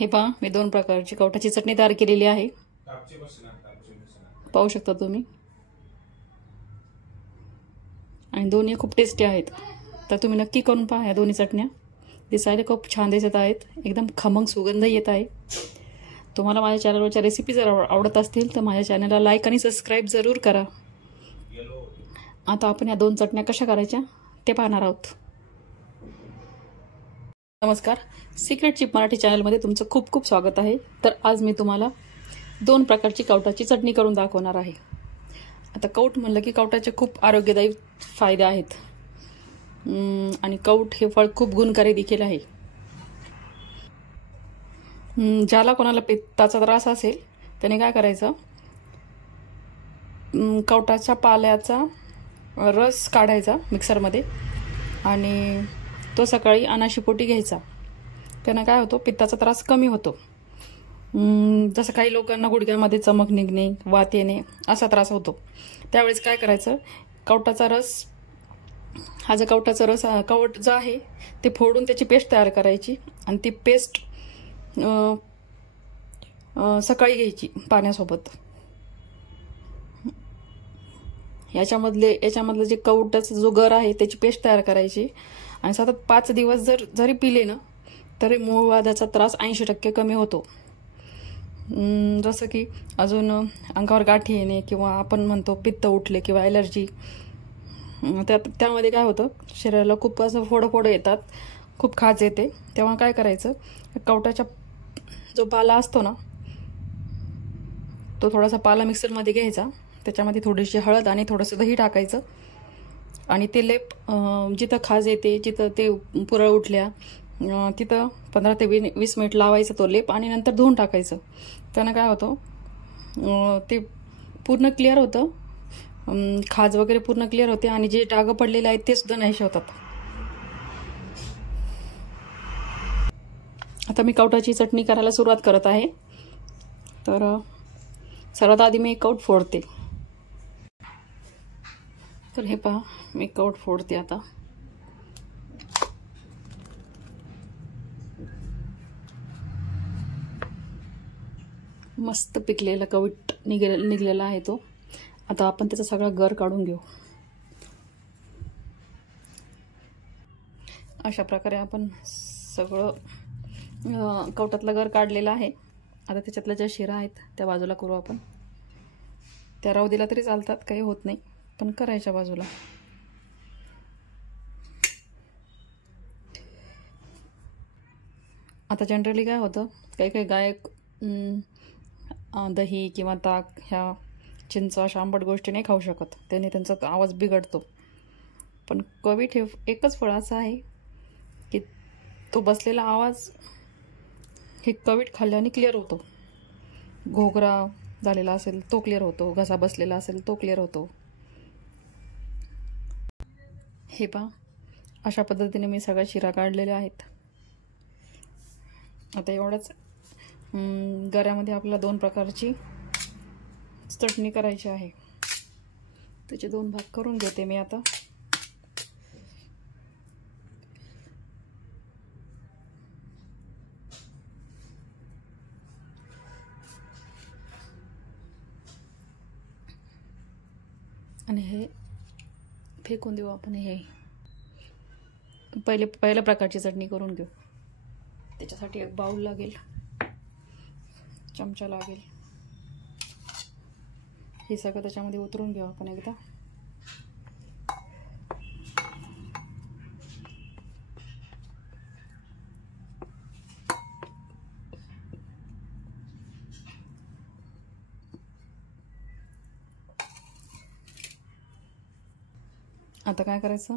हे पहा, मी 2 प्रकारची कवठाची चटणी तयार केलेली आहे. पाहू शकता तुम्ही. आणि दोन्ही खूप टेस्टी आहेत. तर तुम्ही नक्की करून पहा या दोन्ही चटण्या. दिसायला खूप छान दिसत आहेत. एकदम खमंग सुगंध येत आहे. तुम्हाला माझ्या चॅनलवरच्या रेसिपी जर आवडत असतील तर माझ्या चॅनलला लाईक आणि सबस्क्राईब जरूर करा. आता आपण या 2 चटण्या कशा करायच्या ते पाहणार आहोत. नमस्कार, सिक्रेट चिप मराठी चॅनलमध्ये तुमचं खूप खूप स्वागत आहे. तर आज मी तुम्हाला 2 प्रकारची कवठाची चटणी करून दाखवणार आहे. आता कवठ म्हणलं की कवठाचे खूप आरोग्यदायी फायदे आहेत. आणि कवठ हे फळ खूप गुणकारी देखील आहे. ज्याला कोणाला पित्ताचा त्रास असेल त्याने काय करायचं, कवठाच्या पाल्याचा रस काढायचा मिक्सरमध्ये आणि तो सकाळी अनाशीपोटी घ्यायचा. त्यानं काय होतो, पित्ताचा त्रास कमी होतो. जसं काही लोकांना गुडघ्यामध्ये चमक निघणे, वात येणे असा त्रास होतो. त्यावेळेस काय करायचं, कवठाचा रस कवठ जो आहे ते फोडून त्याची पेस्ट तयार करायची आणि ती पेस्ट सकाळी घ्यायची पाण्यासोबत. याच्यामधलं जे कवठाचा जो गर आहे त्याची पेस्ट तयार करायची आणि सतत 5 दिवस जरी पिले ना तरी मूळव्याधाचा त्रास 80% कमी होतो. जसं की अजून अंगावर गाठी येणे किंवा आपण म्हणतो पित्त उठले किंवा ॲलर्जी, त्यामध्ये काय होतं, शरीराला खूप असं फोडं येतात, खूप खाज येते. तेव्हा काय करायचं, कवठाचा जो पाला असतो ना तो थोडासा पाला मिक्सरमध्ये घ्यायचा. त्याच्यामध्ये थोडीशी हळद आणि थोडंसं दही टाकायचं आणि ते लेप जिथं खाज येते, जिथं ते पुरळ उठल्या तिथं 15 ते 20 मिनिट लावायचं तो लेप आणि नंतर धुवून टाकायचं. त्यानं काय होतं, ते पूर्ण क्लिअर होतं, खाज वगैरे पूर्ण क्लिअर होते आणि जे डाग पडलेले आहेत ते सुद्धा नाहीसे होतात. आता मी कवठाची चटणी करायला सुरुवात करत आहे. तर सर्वात आधी मी कवठ फोडते. तर हे पहा, मी कवठ फोडते आता. मस्त पिकलेला कवठ निघलेला आहे तो. आता आपण त्याचा सगळा गर काढून घेऊ. अशा प्रकारे आपण सगळं कवठातला गर काढलेला आहे. आता त्याच्यातल्या ज्या शिरा आहेत त्या बाजूला करू आपण. त्या राहू दिला तरी चालतात, काही होत नाही, पण करायच्या बाजूला. आता जनरली काय होतं, काही गायक दही किंवा ताक ह्या चिंच अशा आंबट गोष्टी नाही खाऊ शकत, त्याने त्यांचा आवाज बिघडतो. पण कवठ हे एकच फळ असं आहे की तो बसलेला आवाज हे कवठ खाल्ल्याने क्लिअर होतो. घोगरा झालेला असेल तो क्लिअर होतो, घसा बसलेला असेल तो क्लिअर होतो. हे पहा, अशा पद्धतीने मी सगळ्या शिरा काढलेल्या आहेत. आता एवढंच गऱ्यामध्ये आपल्याला 2 प्रकारची चटणी करायची आहे. त्याचे 2 भाग करून घेते मी आता. आणि हे फेकून देऊ आपण. हे पहिल्या प्रकारची चटणी करून घेऊ. त्याच्यासाठी एक बाउल लागेल, चमचा लागेल. हे सगळं त्याच्यामध्ये उतरून घेऊ आपण एकदा. आता काय करायचं,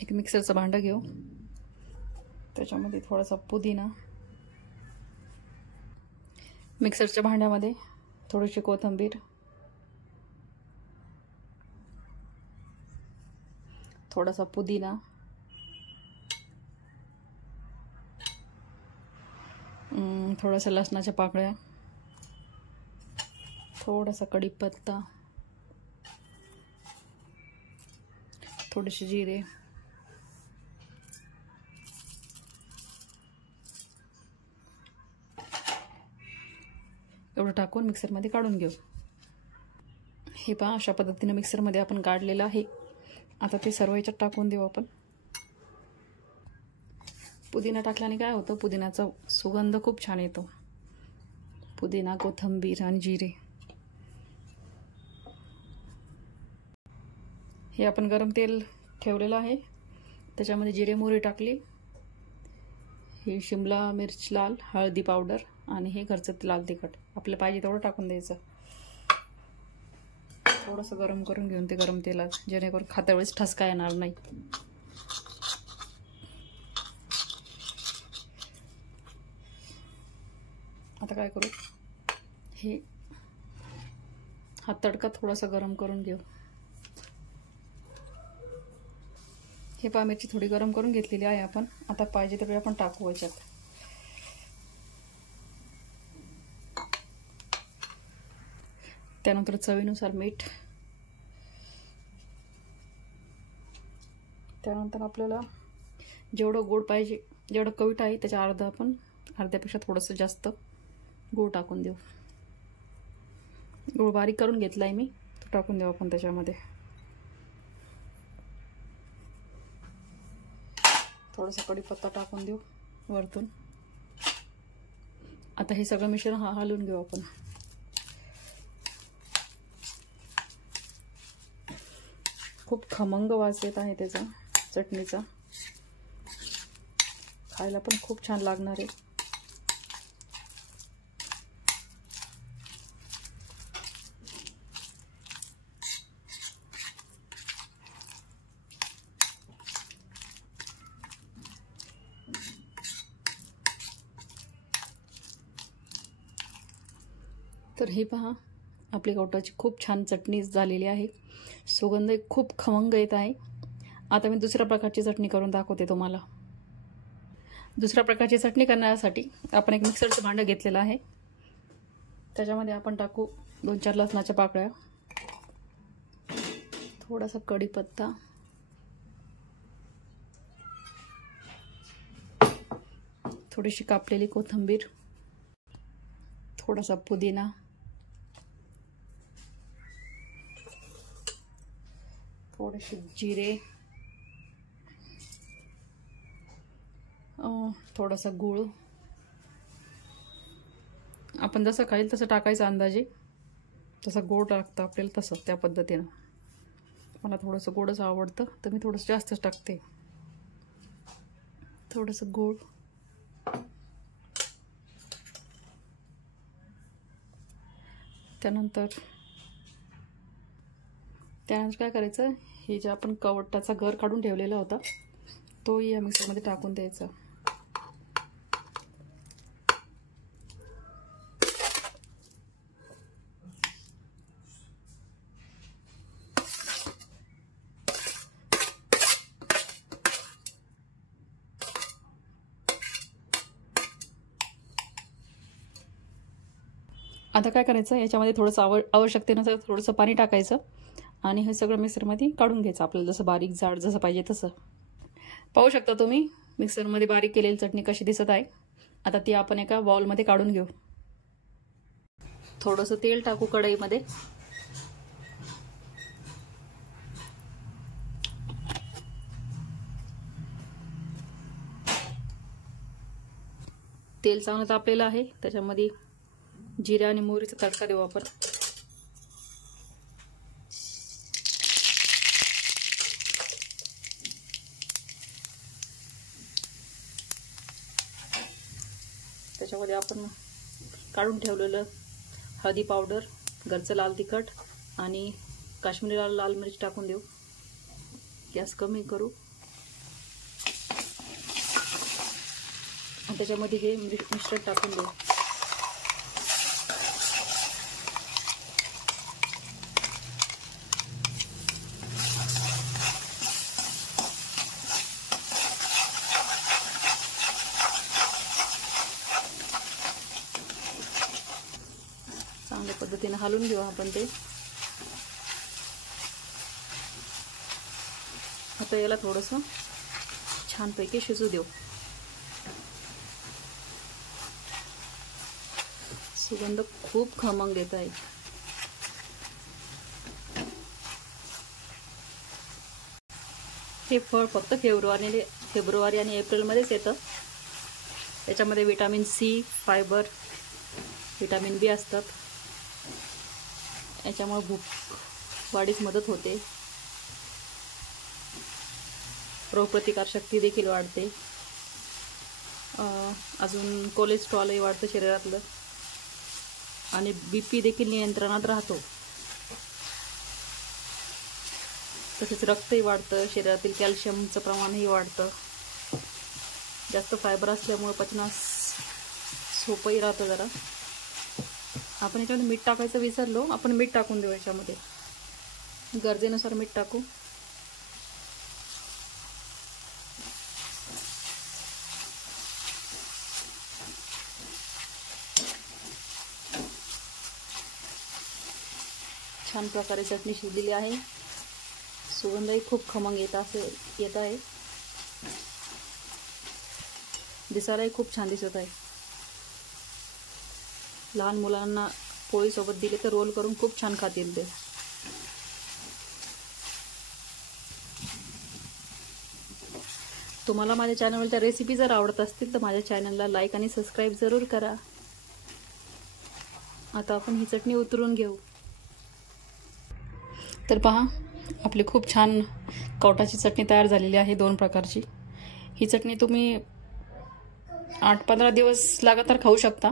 एक मिक्सरचं भांडं घेऊ. त्याच्यामध्ये थोडासा पुदिना, मिक्सरच्या भांड्यामध्ये थोडीशी कोथिंबीर, थोडासा पुदिना, थोडासा लसणाच्या पाकळ्या, थोडासा कढीपत्ता, थोडेसे जिरे, एवढं टाकून मिक्सरमध्ये काढून घेऊ. हे पहा, अशा पद्धतीने मिक्सरमध्ये आपण काढलेलं आहे. आता ते सर्व याच्यात टाकून देऊ आपण. पुदिना टाकल्याने काय होतं, पुदिन्याचा सुगंध खूप छान येतो. पुदिना, कोथिंबीर आणि जिरे. हे आपण गरम तेल ठेवलेलं आहे, त्याच्यामध्ये जिरे मोहरी टाकली. ही शिमला मिर्च लाल, हळदी पावडर आणि हे घरचं लाल तिखट आपल्याला पाहिजे तेवढं टाकून द्यायचं. थोडंसं गरम करून घेऊन ते गरम तेलात, जेणेकरून खात्या वेळेस ठसका येणार नाही. आता काय करू, हे हा तडका थोडासा गरम करून घेऊ. हे पहा, मिरची थोडी गरम करून घेतलेली आहे आपण. आता पाहिजे तेवढी आपण टाकू याच्यात. त्यानंतर चवीनुसार मीठ. त्यानंतर आपल्याला जेवढं गोड पाहिजे, जेवढं कवीट आहे त्याच्या अर्ध्यापेक्षा थोडंसं जास्त गूळ टाकून देऊ. गूळ बारीक करून घेतला आहे मी, तो टाकून देऊ आपण त्याच्यामध्ये. थोडासा कढीपत्ता टाकून देऊ वरतून. आता हे सगळं मिश्रण हलवून घेऊ आपण. खूप खमंग वास येत आहे त्याचा, चटणीचा. खायला पण खूप छान लागणार आहे. तर हे पहा, आपली गवटाची खूप छान चटणी झालेली आहे. सुगंध खूप खमंग येत आहे. आता मी दुसऱ्या प्रकारची चटणी करून दाखवते तुम्हाला. दुसऱ्या प्रकारची चटणी करण्यासाठी आपण एक मिक्सरचं भांडं घेतलेलं आहे. त्याच्यामध्ये आपण टाकू 2-4 लसणाच्या पाकळ्या, थोडासा कढीपत्ता, थोडीशी कापलेली कोथिंबीर, थोडासा पुदिना, थोडेसे जिरे, थोडासा गूळ. आपण जसं खाईल तसं टाकायचं अंदाजे. जसं गोड टाकतं आपल्याला तसं, त्या पद्धतीनं. मला थोडंसं गोडच आवडतं तर मी थोडंसं जास्तच टाकते. थोडंसं गूळ, त्यानंतर काय करायचं, हे जे आपण कवटाचा गर काढून ठेवलेला होता तो या मिक्सरमध्ये टाकून द्यायचा. आता काय करायचं, याच्यामध्ये थोडंसं आवश्यकतेनुसार थोडंसं पाणी टाकायचं आणि हे सगळं मिक्सरमध्ये काढून घ्यायचं. आपल्याला जसं बारीक जाड जसं पाहिजे तसं. पाहू शकता तुम्ही मिक्सरमध्ये बारीक केलेली चटणी कशी दिसत आहे. आता ती आपण एका बाउलमध्ये काढून घेऊ. थोडंसं तेल टाकू कढईमध्ये. तेल चांगलं तापलेलं आहे, त्याच्यामध्ये जिरे आणि मोहरीचा तडका देऊ आपण. त्याच्यामध्ये आपण काढून ठेवलेलं हळदी पावडर, घरचं लाल तिखट आणि काश्मीरी लाल मिरची टाकून देऊ. गॅस कमी करू. आणि त्याच्यामध्ये हे मिश्रण टाकून देऊ. चांगल्या पद्धतीने हलवून घेऊ आपण ते. आता याला थोडंसं छानपैकी शिजू देऊ. सुगंध खूप खमंग येत आहे. हे फळ फक्त फेब्रुवारी आणि एप्रिलमध्येच येतं. त्याच्यामध्ये विटॅमिन सी, फायबर, विटॅमिन बी असतात. याच्यामुळे भूक वाढीस मदत होते. रोगप्रतिकार शक्ती देखील वाढते. अजून कोलेस्ट्रॉलही वाढतं शरीरातलं आणि BP देखील नियंत्रणात राहतो. तसेच रक्तही वाढतं. शरीरातील कॅल्शियमचं प्रमाणही वाढतं. जास्त फायबर असल्यामुळे पचनास सोपंही राहतं जरा. आपण याच्यामध्ये मीठ टाकायचं विसरलो. आपण मीठ टाकून देऊ याच्यामध्ये. गरजेनुसार मीठ टाकू. छान प्रकारे चटणी शिजलेली आहे. सुगंधही खूप खमंग येत आहे. दिसायलाही खूप छान दिसत आहे. लहान मुलांना पोळीसोबत दिले तर रोल करून खूप छान खातील ते. तुम्हाला माझ्या चॅनलवरच्या रेसिपी जर आवडत असतील तर माझ्या चॅनलला लाईक आणि सबस्क्राईब जरूर करा. आता आपण ही चटणी उतरून घेऊ. तर पहा, आपली खूप छान कवटाची चटणी तयार झालेली आहे. 2 प्रकारची. ही चटणी तुम्ही 8-15 दिवस लगातार खाऊ शकता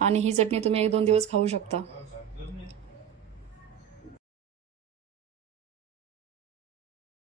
आणि ही चटणी तुम्ही 1-2 दिवस खाऊ शकता.